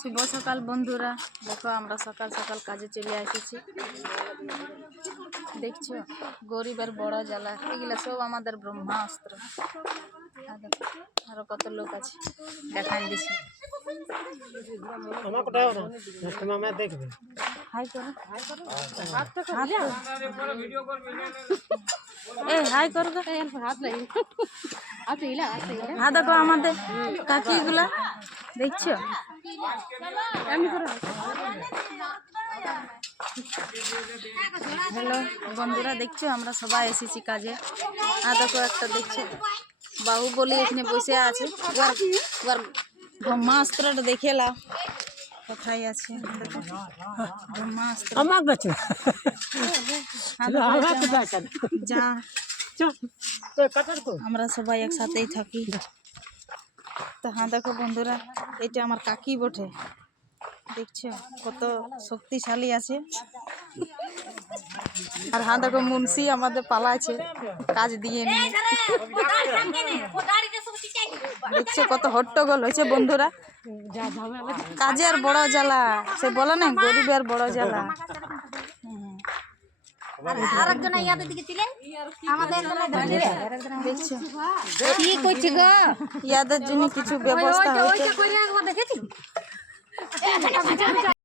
শুভ সকাল বন্ধুরা, দেখো আমরা সকাল সকাল কাজে চলে এসেছি। দেখছো গরিবের বড় জ্বালা, এগুলা সব আমাদের ব্রহ্মাস্ত্র। আরো কত লোক আছে দেখাই দিছি। হাই করো, হাই করো। হ্যাঁ দেখো আমাদের কাকিগুলা দেখছো। হ্যালো বন্ধুরা, দেখছো আমরা সবাই এসেছি কাজে। আর দেখো একটা দেখছো বাহুবলী এখানে বসে আছে, ব্রহ্মাস্ত্রটা দেখেলা কোথায় আছে। ব্রহ্মাস্ত্র যা আমরা সবাই একসাথেই থাকি। তো হ্যাঁ দেখো বন্ধুরা, এটা আমার কাকি বটে, দেখছো কত শক্তিশালী আছে। আর হ্যাঁ দেখো মুন্সি আমাদের পালাচ্ছে কাজ দিয়ে নিয়ে, দেখছো কত হট্টগোল হয়েছে বন্ধুরা। কাজের বড় জ্বালা, সে বলে না গরিবের বড় জ্বালা। দেখছো ইয়াদের জন্য কিছু ব্যবস্থা হয়েছে।